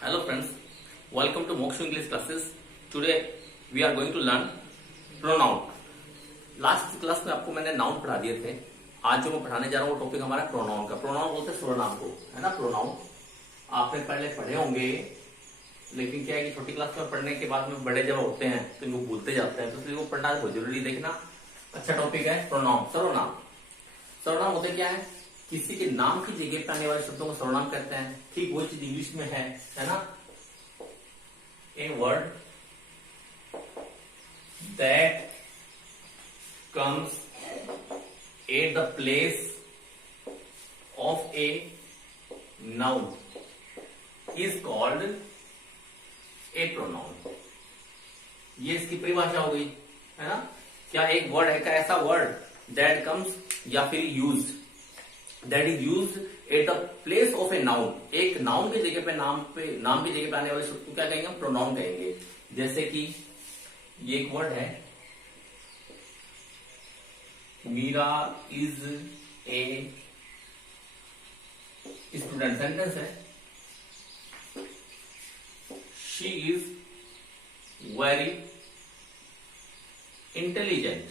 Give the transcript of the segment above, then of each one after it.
Hello friends, welcome to Moksha English classes. Today we are going to learn pronoun. Last class में आपको मैंने noun पढ़ा दिए थे. आज जो मैं पढ़ाने जा रहा हूँ वो टॉपिक हमारा प्रोनाउन का. प्रोनाउन बोलते हैं सर्वनाम को, है ना. प्रोनाउन आपने पहले पढ़े होंगे, लेकिन क्या है कि छोटी क्लास में पढ़ने के बाद में बड़े जब होते हैं तो इनको भूलते जाते हैं, तो इसलिए वो पढ़ना बहुत जरूरी. देखना अच्छा टॉपिक है प्रोनाउन. सर्वनाम. सर्वनाम होते क्या है? किसी के नाम की जगह पे आने वाले शब्दों को सर्वनाम कहते हैं. ठीक वही चीज इंग्लिश में है ना. A word that comes at the place of a noun is called a pronoun. ये इसकी परिभाषा हो गई, है ना. क्या एक वर्ड है, क्या ऐसा वर्ड दैट कम्स या फिर use that is use at the place of a noun. एक नाउन की जगह पे नाम की जगह पे आने वाले शब्द को क्या कहेंगे? हम प्रोनाउन कहेंगे. जैसे कि ये एक वर्ड है, Meera is a student. Sentence है, शी इज वेरी इंटेलिजेंट.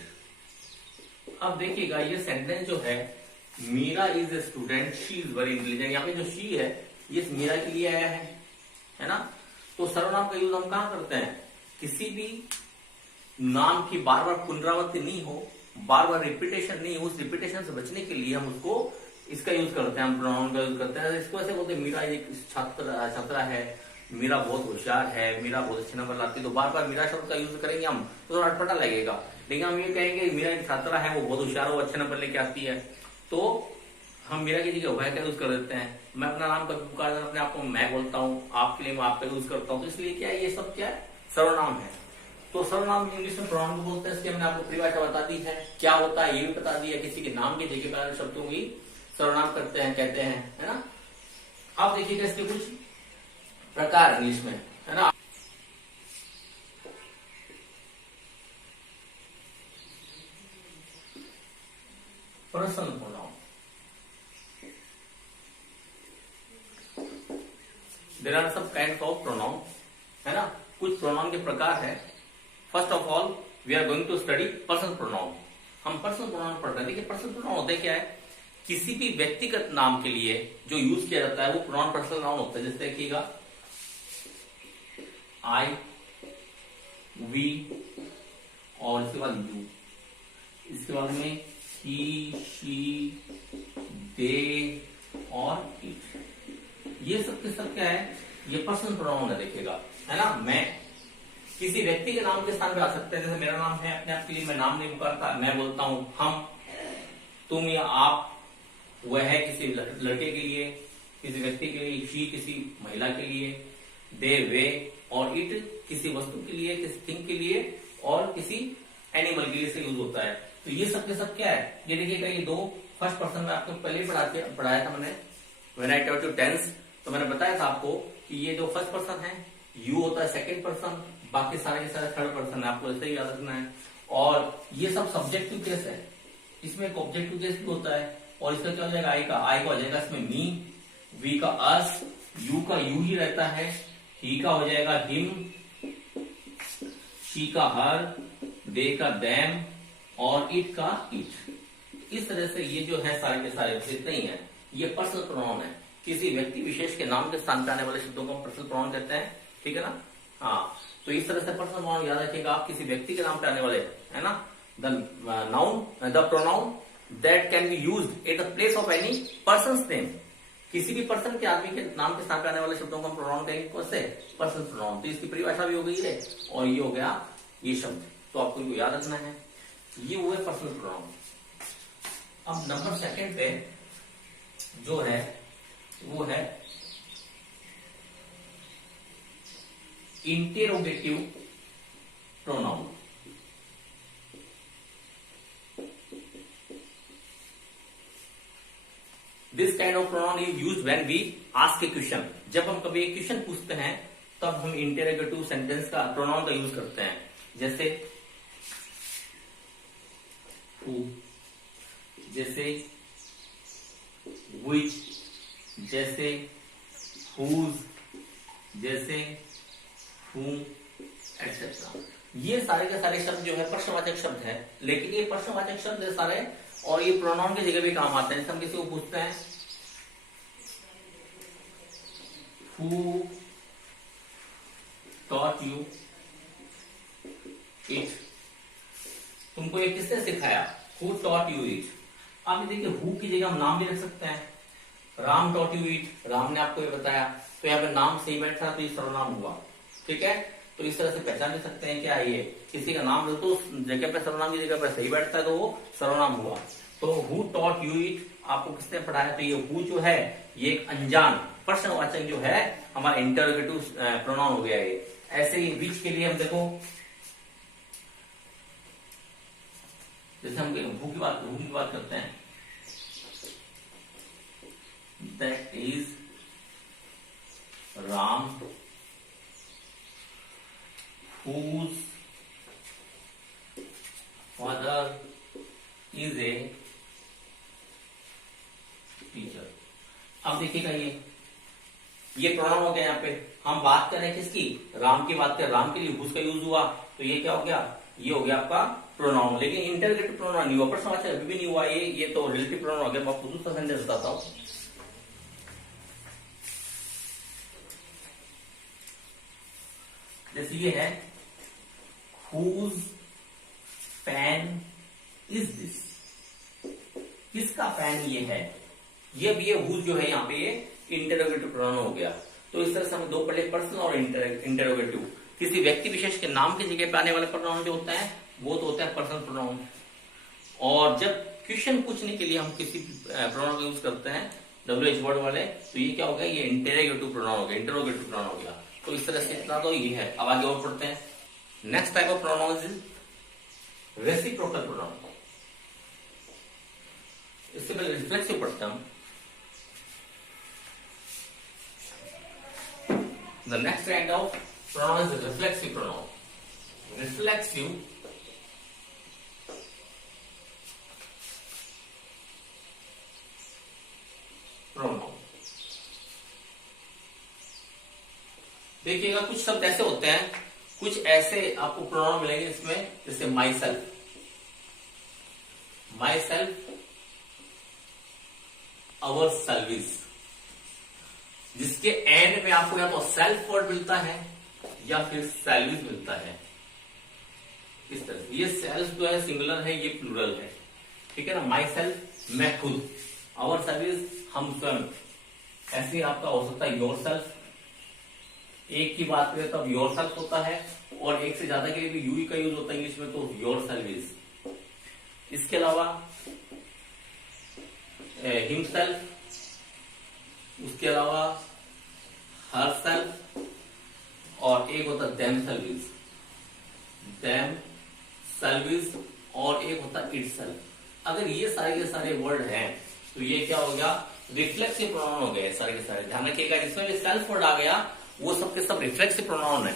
अब देखिएगा ये सेंटेंस जो है, Meera is a student, she is very intelligent. यहाँ पे जो शी है ये मीरा के लिए आया है ना. तो सर्वनाम का यूज हम कहां करते हैं? किसी भी नाम की बार बार पुनरावृत्ति नहीं हो, बार बार रिपीटेशन नहीं, उस रिपीटेशन से बचने के लिए हम उसको इसका यूज करते हैं, हम प्रोनाउन का यूज करते हैं. इसको ऐसे बोलते हैं, मीरा एक छात्रा है, मीरा बहुत होशियार है, मीरा बहुत अच्छे नंबर लाती है. तो बार बार मीरा शब्द का यूज करेंगे हम तो थोड़ा अटपटा लगेगा. लेकिन हम ये कहेंगे मीरा एक छात्रा है, वो बहुत होशियार, वो अच्छे नंबर लेके आती है, तो हम मीरा की जगह वह का यूज कर देते हैं. मैं अपना नाम कभी पुकार अपने आप को मैं बोलता हूँ, आपके लिए मैं आपका यूज करता हूँ. तो इसलिए क्या है, ये सब क्या है? सर्वनाम है. तो सर्वनाम इंग्लिश में प्रोनाउन को बोलते हैं. इसकी हमने आपको परिभाषा बता दी है, क्या होता है ये भी बता दिया. किसी के नाम की जगह पर शब्दों की सर्वनाम करते हैं, कहते हैं, है ना. अब देखिएगा इसके कुछ प्रकार इंग्लिश में, है ना. Personal pronoun. There are some kind of pronoun, है ना. कुछ प्रोनाउन के प्रकार है. First of all we are going to study personal pronoun. हम पर्सनल प्रोनाउन पढ़ रहे हैं. देखिए पर्सनल प्रोनाउन होते क्या है? किसी भी व्यक्तिगत नाम के लिए जो यूज किया जाता है वो प्रोनाउन पर्सनल नाउन होता है. जैसे देखिएगा आई, वी और इसके बाद यू, इसके बाद में ही, शी, दे और इट. ये सब के सब क्या है? ये पर्सनल प्रोनाउन है. देखिएगा, है ना. मैं किसी व्यक्ति के नाम के स्थान पे आ सकते हैं. जैसे मेरा नाम है, अपने आप के लिए मैं नाम नहीं पुकारता, मैं बोलता हूं हम, तुम या आप. वह है किसी लड़के के लिए, किसी व्यक्ति के लिए. शी किसी महिला के लिए. दे वे. और इट किसी वस्तु के लिए, किसी थिंग के लिए और किसी एनिमल के लिए से यूज होता है. तो ये सब के सब क्या है? ये देखिएगा, ये दो फर्स्ट पर्सन में आपको पहले ही पढ़ाया था मैंने. When I taught you tense, तो मैंने बताया था आपको कि ये जो फर्स्ट पर्सन है, यू होता है सेकंड पर्सन, बाकी सारे के सारे थर्ड पर्सन है. आपको ऐसे ही याद रखना है. और ये सब सब्जेक्टिव केस है. इसमें एक ऑब्जेक्टिव केस भी होता है. और इसका क्या हो जाएगा? आई का आई का हो जाएगा इसमें मी, वी का अस, यू का यू ही रहता है, ही का हो जाएगा हिम, शी का हर, दे का देम और इट का इट. इस तरह से ये जो है सारे के सारे जितने ही है, ये पर्सनल प्रोनाउन है. किसी व्यक्ति विशेष के नाम के स्थान पे आने वाले शब्दों को हम पर्सनल प्रोनाउन कहते हैं. ठीक है ना. हाँ, तो इस तरह से पर्सनल प्रोनाउन याद रखिएगा आप. किसी व्यक्ति के नाम पे आने वाले, है ना, the pronoun that can be used at the place of any persons name. किसी भी पर्सन के, आदमी के नाम के स्थान पे आने वाले शब्दों को हम प्रोनाउन कहेंगे. कौन से? Personal pronoun. तो इसकी परिभाषा भी हो गई है और ये हो गया ये शब्द. तो आपको इनको याद रखना है. ये हुए पर्सनल प्रोनाउन. अब नंबर सेकंड पे जो है वो है interrogative pronoun. This kind of pronoun is used when we ask a question. जब हम कभी एक क्वेश्चन पूछते हैं तब हम इंटेरोगेटिव सेंटेंस का प्रोनाउन का यूज करते हैं. जैसे who, जैसे which, जैसे whose, जैसे हूं एक्सेट्रा। ये सारे के सारे शब्द जो है प्रश्नवाचक शब्द है, लेकिन ये प्रश्नवाचक शब्द है सारे, और ये प्रोनाउन की जगह भी काम आते हैं। जैसे हम किसी को पूछते हैं हु टॉट यू इट, तुमको ये किसने सिखाया, हु टॉट यू इट। आप ये देखिए हु की जगह हम नाम भी रख सकते हैं, Ram taught you it, Ram ने आपको ये बताया, तो यहाँ पे नाम सही बैठा तो ये सर्वनाम हुआ। ठीक है, तो इस तरह से पहचान भी सकते हैं क्या ये किसी का नाम तो जगह पे सर्वनाम की जगह पे सही बैठता है तो वो सर्वनाम हुआ। तो हु टॉट यू इट आपको किसने पढ़ाया, तो ये हु जो है ये एक अनजान प्रश्नवाचक जो है हमारा इंटरोगेटिव प्रोनाउन हो गया ये। ऐसे ही विच के लिए हम देखो, जैसे हम हु की बात करते हैं, that is Ram whose father is a teacher। अब देखिएगा ये प्रोनाउन हो गया। यहाँ पे हम बात कर रहे हैं किसकी, राम की बात कर, राम के लिए whose का यूज हुआ, तो ये क्या हो गया, ये हो गया आपका प्रोनाउन। लेकिन इंटरगेटिव प्रोनाउन नहीं हुआ, प्रश्नवाचक अभी भी नहीं हुआ, ये तो रिलेटिव प्रोनाउन हो गया। मैं आपको दूसरा सेंटेंस बताता हूं, जैसे ये है whose pen is this, किसका पेन ये है, ये भी ये whose जो है यहाँ पे ये इंटरोगेटिव प्रोनाउन हो गया। तो इस तरह से हम दो पढ़े, पर्सनल और इंटरोगेटिव। किसी व्यक्ति विशेष के नाम की जगह पे आने वाले प्रोनाउन जो होता है वो तो होता है पर्सनल प्रोनाउन। और जब क्वेश्चन पूछने के लिए हम किसी प्रोनाउन का यूज करते हैं WH वर्ड वाले, तो ये क्या हो गया, ये इंटरोगेटिव प्रोनाउन हो गया, इंटरोगेटिव प्रोनाउन हो गया। तो इस तरह से इतना तो ये है। अब आगे और पढ़ते हैं। Next type of pronoun is reciprocal pronoun. इससे पहले रिफ्लेक्सिव पढ़ते हैं हम। The next kind of pronoun is reflexive pronoun. Reflexive pronoun, देखिएगा कुछ शब्द ऐसे होते हैं, कुछ ऐसे आपको प्रोनाउन मिलेंगे इसमें, जैसे माई सेल्फ, अवर सर्विस, जिसके एंड में आपको या तो सेल्फ वर्ड मिलता है या फिर सर्विस मिलता है। इस तरह से ये सेल्फ जो है सिंगुलर है, ये प्लूरल है। ठीक है ना, माई सेल्फ मैं खुद, अवर सर्विस हम स्वयं। ऐसे ही आपका हो सकता है योर सेल्फ, एक की बात करें तब योर सेल्फ होता है, और एक से ज्यादा के लिए भी यू का यूज होता है इंग्लिश में, तो योर सर्विस। इसके अलावा हिमसेल्फ, उसके अलावा हर सेल्फ, और एक होता देम सर्विस, और एक होता इट सेल्फ। अगर ये सारे के सारे वर्ड हैं तो ये क्या हो गया, रिफ्लेक्सिव प्रोनाउन हो गए सारे के सारे। ध्यान रखिएगा, जिसमें भी सेल्फ वर्ड आ गया वो सब के सब रिफ्लेक्सिव प्रोनाउन है।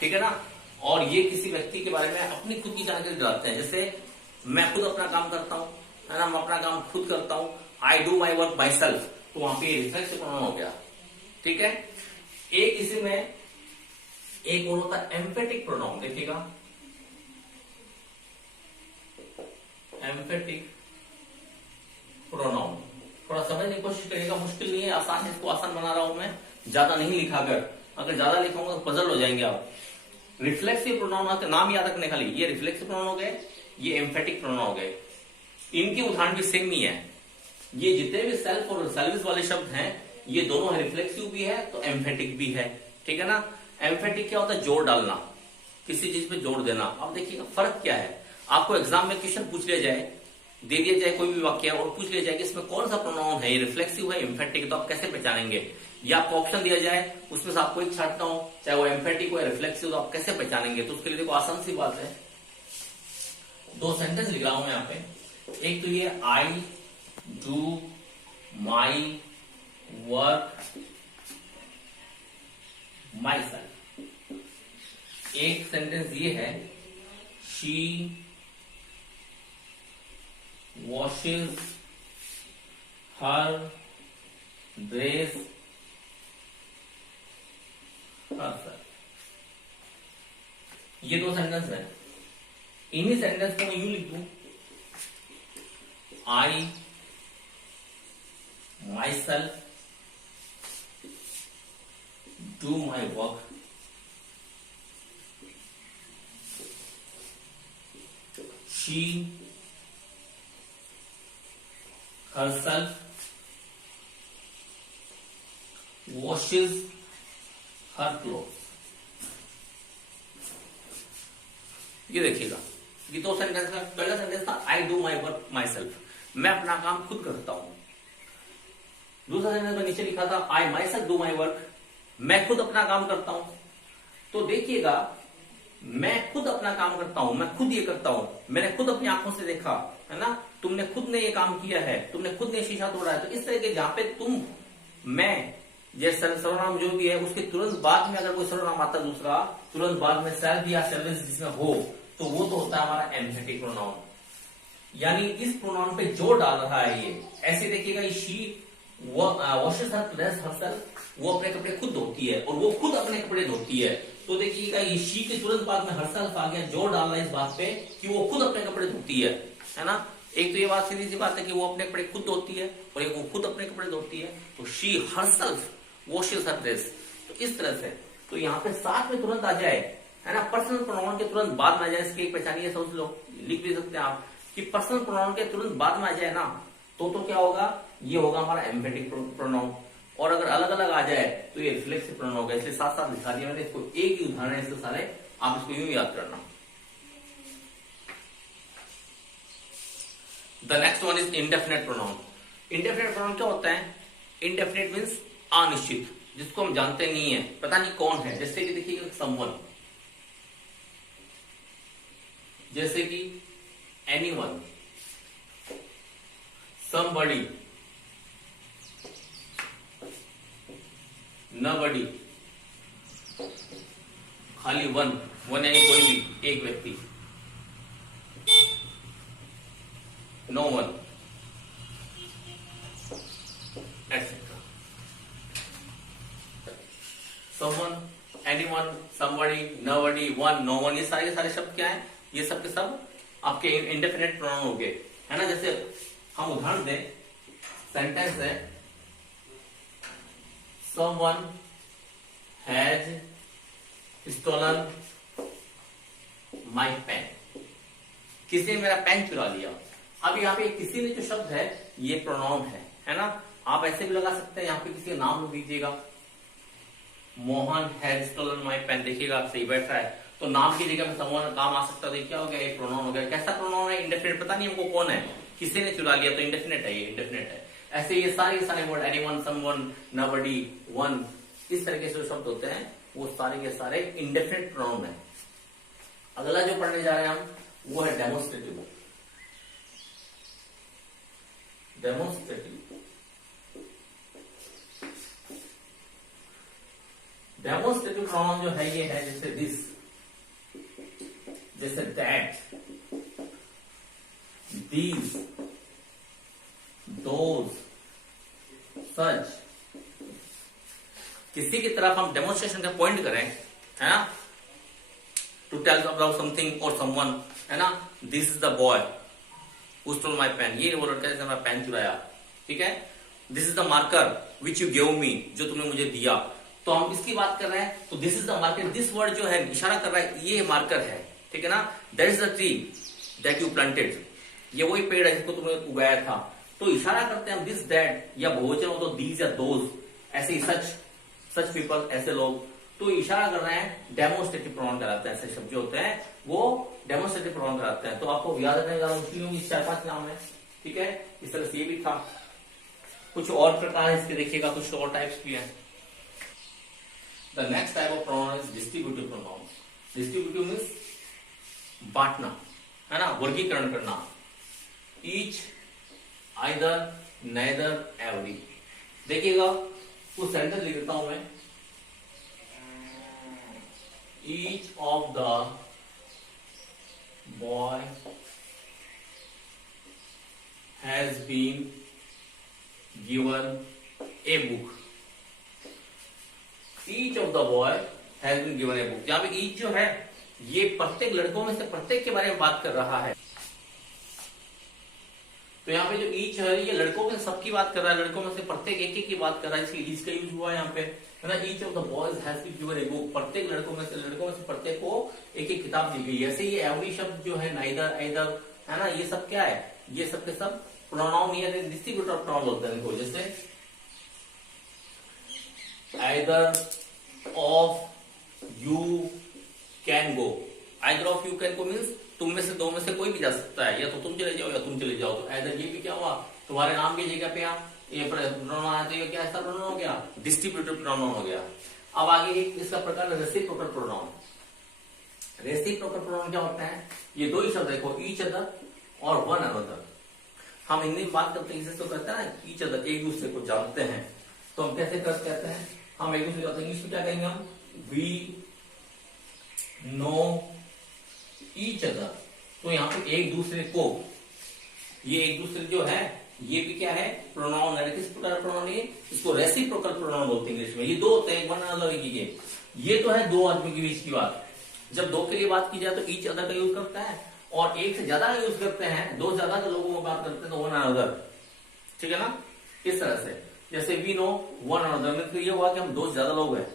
ठीक है ना, और ये किसी व्यक्ति के बारे में अपनी खुद की जानकारी दिलाते हैं। जैसे मैं खुद अपना काम करता हूं, है ना, मैं अपना काम खुद करता हूं, I do my work my self, तो वहां पे रिफ्लेक्सिव प्रोनाउन हो गया। ठीक है, एक इसी में एक और होता है एम्फेटिक प्रोनाउन। देखिएगा, एम्फेटिक प्रोनाउन थोड़ा समझने की कोशिश करिएगा, मुश्किल नहीं है, आसान है, इसको आसान बना रहा हूं मैं, ज्यादा नहीं लिखा। अगर ज्यादा लिखाऊंगा तो पजल हो जाएंगे आप। रिफ्लेक्सिव प्रोनाउन का नाम याद रखने खाली, ये रिफ्लेक्सिव प्रोनाउन हो गए, ये एम्फेटिक प्रोनाउन हो गए। इनके उदाहरण भी सेम ही है। ये जितने भी सेल्फ और सर्विस वाले शब्द हैं ये दोनों है, रिफ्लेक्सिव भी है तो एम्फेटिक भी है। ठीक है ना, एम्फेटिक क्या होता है, जोर डालना, किसी चीज पे जोर देना। अब देखिएगा फर्क क्या है। आपको एग्जाम में क्वेश्चन पूछ लिया जाए, दे दिया जाए कोई भी वाक्य और पूछ लिया जाए कि इसमें कौन सा प्रोनाउन है, ये रिफ्लेक्सिव है एम्फेटिक, तो आप कैसे पहचानेंगे। या आपको ऑप्शन दिया जाए उसमें से आपको एक छांटना हो, चाहे वो एम्फेटिक हो या रिफ्लेक्सिव, तो आप कैसे पहचानेंगे। तो उसके लिए देखो आसान सी बात है, दो सेंटेंस लिख रहा हूं मैं यहाँ पे। एक तो ये I do my work my self. एक सेंटेंस ये है, she washes her dress herself। ये दो सेंटेंस है, इन्हीं सेंटेंस को मैं यूं लिख दूं, I myself do my work, she herself washes her clothes। ये देखिएगा, ये दो सेंटेंस का पहला सेंटेंस था I do my work my self, मैं अपना काम खुद करता हूं। दूसरा सेंटेंस में नीचे लिखा था I myself do my work, मैं खुद अपना काम करता हूं। तो देखिएगा, मैं खुद अपना काम करता हूं, मैं खुद ये करता हूं, मैंने खुद अपनी आंखों से देखा, है ना, तुमने खुद ने ये काम किया है, तुमने खुद ने शीशा तोड़ा है। तो इस तरह के जहां पे तुम, मैं, जैसे सर्वनाम जो भी है उसके तुरंत बाद में अगर कोई सर्वनाम आता है दूसरा, तुरंत बाद में सेल्फ या सर्विस जिसमें हो, तो वो तो होता है हमारा एम्फेटिक प्रोनाउन। यानी इस प्रोनाउन पे जोर डाल रहा है ये। ऐसे देखिएगा, शी वॉशेस हरसेल्फ, वो अपने कपड़े खुद धोती है और वो खुद अपने कपड़े धोती है। तो देखिएगा, ये शी के तुरंत बाद में हरसेल्फ आ गया, जोर डाल रहा है इस बात पे कि वो खुद अपने कपड़े धोती है ना। एक तो ये बात सीधी सी बात है कि वो अपने कपड़े खुद धोती है, और एक वो खुद अपने कपड़े धोती है। तो she herself washes her dress. तो इस तरह से, तो यहाँ पे साथ में तुरंत आ जाए, है ना, पर्सनल प्रोनाउन के तुरंत बाद में आ जाए, इसकी एक पहचानिए, समझ लो, लिख भी सकते हैं आप कि पर्सनल प्रोनाउन के तुरंत बाद में आ जाए ना, तो क्या होगा, ये होगा हमारा एम्फेटिक प्रोनाउन। और अगर अलग अलग आ जाए तो ये रिफ्लेक्सिव प्रोनाउन होगा। इसलिए साथ साथ दिखा दिया मैंने, इसको एक ही उदाहरण है इसके सारे, आप इसको यूं याद करना। The next one is indefinite pronoun. Indefinite pronoun क्या होता है? इंडेफिनेट मीन्स अनिश्चित, जिसको हम जानते नहीं है, पता नहीं कौन है। जैसे कि देखिए समवन, जैसे कि एनीवन, somebody, nobody, खाली वन यानी कोई भी एक व्यक्ति, no one, etcetera. Someone, anyone, somebody, nobody, one, no one, ये सारे शब्द क्या है? ये सब के सब आपके इंडेफिनेट प्रोनाउन हो गए, है ना। जैसे हम उदाहरण दें, सेंटेंस है someone has stolen my pen, किसी ने मेरा पेन चुरा लिया। अब यहाँ पे किसी ने जो शब्द है ये प्रोनाउन है ना। आप ऐसे भी लगा सकते हैं, यहाँ पे किसी का नाम दीजिएगा, Mohan has stolen my pen, देखिएगा आप सही बैठ रहा है। तो नाम की जगह में someone काम आ सकता है, क्या हो गया, ये प्रोनाउन हो गया। कैसा प्रोनाउन है? इंडेफिनिट, पता नहीं हमको कौन है, किसी ने चुरा लिया, तो इंडेफिनिट है, ये इंडेफिनिट है। ऐसे ये सारे word, anyone, someone, nobody, one, इस तरह के जो शब्द होते हैं वो सारे के सारे इंडेफिनिट प्रोनाउन है। अगला जो पढ़ने जा रहे हैं हम, वो है डेमोन्स्ट्रेटिव। डेमोन्स्ट्रेटिव प्रोनाउन जो है ये है, जैसे दिस, जैसे दैट, these, those, such। किसी की तरफ हम डेमोन्स्ट्रेशन का पॉइंट करें, है ना, टू टेल अबाउट समथिंग और समवन, है ना। This is the boy who stole my pen, ये वो लड़का जिसने मेरा पेन चुराया, ठीक है। This is the marker which you give me, जो तुमने मुझे दिया। तो हम इसकी बात कर रहे हैं, तो this is the marker, this word जो है इशारा कर रहा है ये मार्कर है, ठीक है ना। That is the tree that you planted, ये वही पेड़ है जिसको तुमने उगाया था। तो इशारा करते हैं हम दिस दैट, या बहुवचन हो तो दीज या दोज, ऐसे ही सच पीपल, ऐसे लोग। तो इशारा कर रहे हैं, डेमोन्स्ट्रेटिव प्रोनाउन कराते हैं। ऐसे शब्द जो होते हैं वो डेमोन्स्ट्रेटिव प्रोनाउन कराते हैं। तो आपको याद रखने का मुश्किल होगी, 4-5 नाम है, ठीक है। इस तरह से ये भी था। कुछ और प्रकार है इसके, देखिएगा कुछ और टाइप्स भी हैं। The next type of pronoun is distributive pronoun. Distributive means बांटना, है ना, वर्गीकरण करना। Each, either, neither, every. देखिएगा कुछ सेंटेंस लिख देता हूं मैं। Each of the boy has been given a book. Each of the boy has been given a book. जहां पे ईच जो है ये प्रत्येक लड़कों में से प्रत्येक के बारे में बात कर रहा है। तो यहाँ पे जो ईच है ये लड़कों में सबकी बात कर रहा है, लड़कों में से प्रत्येक एक एक की बात कर रहा है, इसलिए ईच का यूज हुआ है यहाँ पे, है ना। Each of the boys has been given a book, प्रत्येक लड़कों में से प्रत्येक को एक एक किताब दी गई। ऐसे ये एवरी शब्द जो है नाइदर आइदर, है ना, ये सब क्या है, ये सब के सब प्रोनाउन या डिस्ट्रीब्यूटर प्रोनाउन होते हैं। देखो जैसे either of you can go, either of you can go means तुम में से दो में से कोई भी जा सकता है, या तो तुम चले जाओ या तुम चले जाओ। तो आइदर ये भी क्या हुआ, तुम्हारे नाम की जगह पे ये प्रोनाउन आया तो ये क्या ऐसा प्रोनाउन हो गया, डिस्ट्रीब्यूटिव प्रोनाउन हो गया। अब आगे इसका प्रकार रेसिप्रोकल प्रोनाउन। रेसिप्रोकल प्रोनाउन क्या होता है, ये दो ही शब्द देखो, ईच अदर और वन अनदर। हम हिंदी में बात करते हैं इसे तो कहते हैं ना ईच अदर, एक दूसरे को जानते हैं। तो हम कैसे कहते हैं, हम एक दूसरे को इंग्लिश में क्या कहेंगे, हम वी नो ईच अदर। तो यहाँ पे एक दूसरे को, ये एक दूसरे जो है ये भी क्या है, प्रोनाउन है। किस प्रकार प्रोनाउन, ये इसको रेसिप्रोकल प्रोनाउन बोलते हैं इंग्लिश में। ये दो होते हैं, वन अनदर एक, ये तो है दो आदमी के बीच की बात। जब दो के लिए बात की जाए तो ईच अदर का यूज करता है, और एक से ज्यादा का यूज करते हैं, दो ज्यादा के लोगों को बात करते हैं तो वन अनदर, ठीक है ना। इस तरह से जैसे वी नो वन अनदर में तो ये हुआ कि हम दो से ज्यादा लोग हैं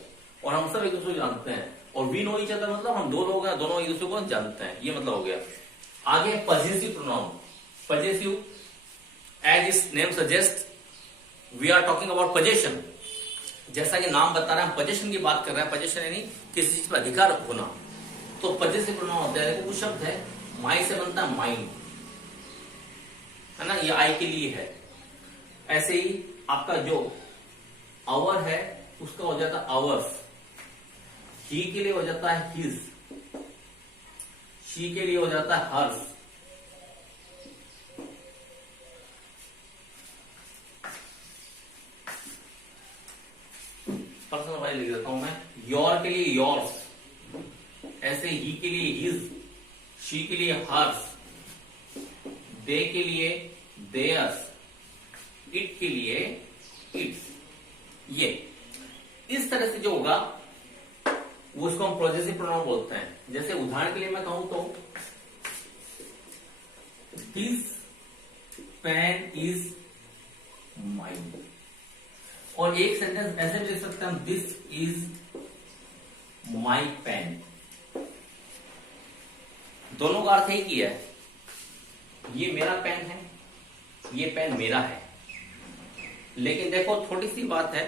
और हम सब एक दूसरे को जानते हैं, और वी नो ईच अदर मतलब हम दो लोग हैं, दोनों एक दूसरे को जानते हैं, ये मतलब हो गया। आगे possessive pronoun. Possessive as its name suggest we are talking about possession. जैसा कि नाम बता रहा है, हम पोजेशन की बात कर रहे हैं। पोजेशन यानी किसी चीज पर अधिकार होना। तो पजेसिव प्रोनाउन होता है, कुछ शब्द है माई से बनता है माइंड, है ना, ये आई के लिए है। ऐसे ही आपका जो आवर है उसका हो जाता है आवर्स, ही के लिए हो जाता है हिज, शी के लिए हो जाता है हर्स। पर्सनल वाइज लिख देता हूं मैं, योर के लिए योर्स, ऐसे ही के लिए हिज, शी के लिए हर्स, दे के लिए देयर्स, इट के लिए इट्स। ये इस तरह से जो होगा वो उसको हम पॉजेसिव प्रोनाउन बोलते हैं। जैसे उदाहरण के लिए मैं कहूं तो दिस पेन इज माइन, और एक सेंटेंस ऐसे भी लिख सकते हैं, दिस इज माई पेन। दोनों का अर्थ एक ही है, ये मेरा पेन है, ये पेन मेरा है। लेकिन देखो थोड़ी सी बात है,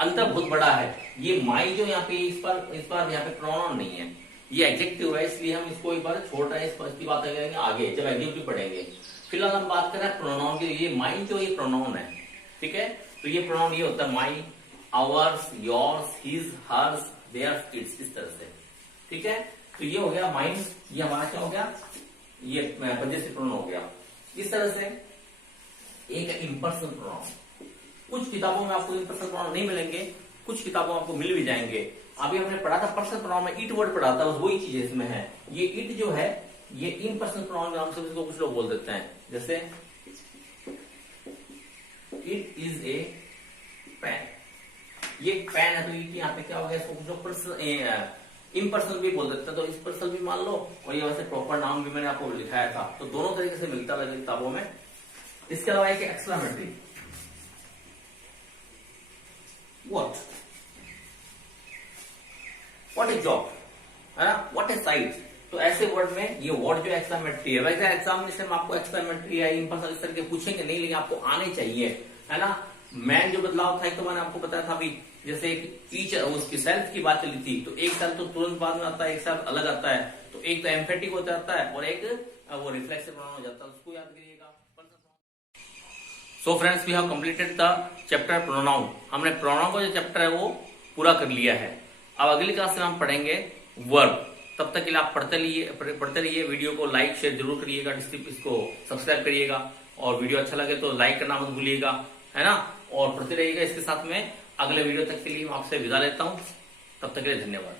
अंतर बहुत बड़ा है। ये माई जो यहाँ पे इस पर यहाँ पे प्रोनाउन नहीं है, ये एडजेक्टिव है, इसलिए हम इसको एक बार छोड़ रहे हैं। इस पर इसकी बात करेंगे आगे जब एडजेक्टिव पढ़ेंगे। फिलहाल हम बात कर रहे हैं प्रोनाउन की। ये माई जो ये प्रोनाउन है, ठीक है। तो ये प्रोनाउन ये होता है my, ours, yours, his, hers, theirs, its, इस तरह से, ठीक है। तो ये हो गया माइंड, ये हमारा क्या हो गया, ये पजेसिव प्रोनाउन हो गया। इस तरह से एक इम्पर्सनल प्रोनाउन। कुछ किताबों में आपको इम्पर्सनल प्रोनाउन नहीं मिलेंगे, कुछ किताबों में आपको मिल भी जाएंगे। अभी हमने पढ़ा था पर्सनल प्रोनाउन में इट वर्ड पढ़ा था, बस वही चीज इसमें है। ये इट जो है ये इम्पर्सनल प्रोनाउन के नाम से इसको कुछ लोग बोल देते हैं। जैसे इट इज ए पेन, ये पेन है तो यहाँ पे क्या हो गया, इसको कुछ लोग पर्सनल इम्पर्सनल भी बोल देते हैं, तो इस पर्सनल भी मान लो, और ये वैसे प्रॉपर नाम भी मैंने आपको लिखाया था। तो दोनों तरीके से मिलता है किताबों में। इसके अलावा एक exclamatory, what, what is job, है ना, व्हाट इज साइट। तो ऐसे वर्ड में ये वर्ड जो एक्सक्लेमेटरी है, वैसे एग्जामिनेशन में आपको एक्सक्लेमेटरी है, इम्पर्सनल इस तरह के पूछेंगे नहीं, लेकिन आपको आने चाहिए, है ना। मैन जो बदलाव था, तो मैंने आपको बताया था अभी, जैसे एक टीचर उसकी सेल्फ की बात चली थी, तो एक सेल्फ तो तुरंत बाद में आता है, एक सेल्फ अलग आता है। तो एक तो एम्फेटिक हो जाता है और एक वो रिफ्लेक्सिव प्रोनाउन हो जाता है, उसको याद करिएगा। So friends, we have completed the chapter pronoun. हमने प्रोनाउन का जो चैप्टर है वो पूरा कर लिया है। अब अगली क्लास में हम पढ़ेंगे वर्ब। तब तक के लिए आप पढ़ते रहिए। वीडियो को लाइक शेयर जरूर करिएगा, इसको सब्सक्राइब करिएगा, और वीडियो अच्छा लगे तो लाइक करना मत भूलिएगा, है ना, और पढ़ते रहिएगा। इसके साथ में अगले वीडियो तक के लिए मैं आपसे विदा लेता हूं। तब तक के लिए धन्यवाद।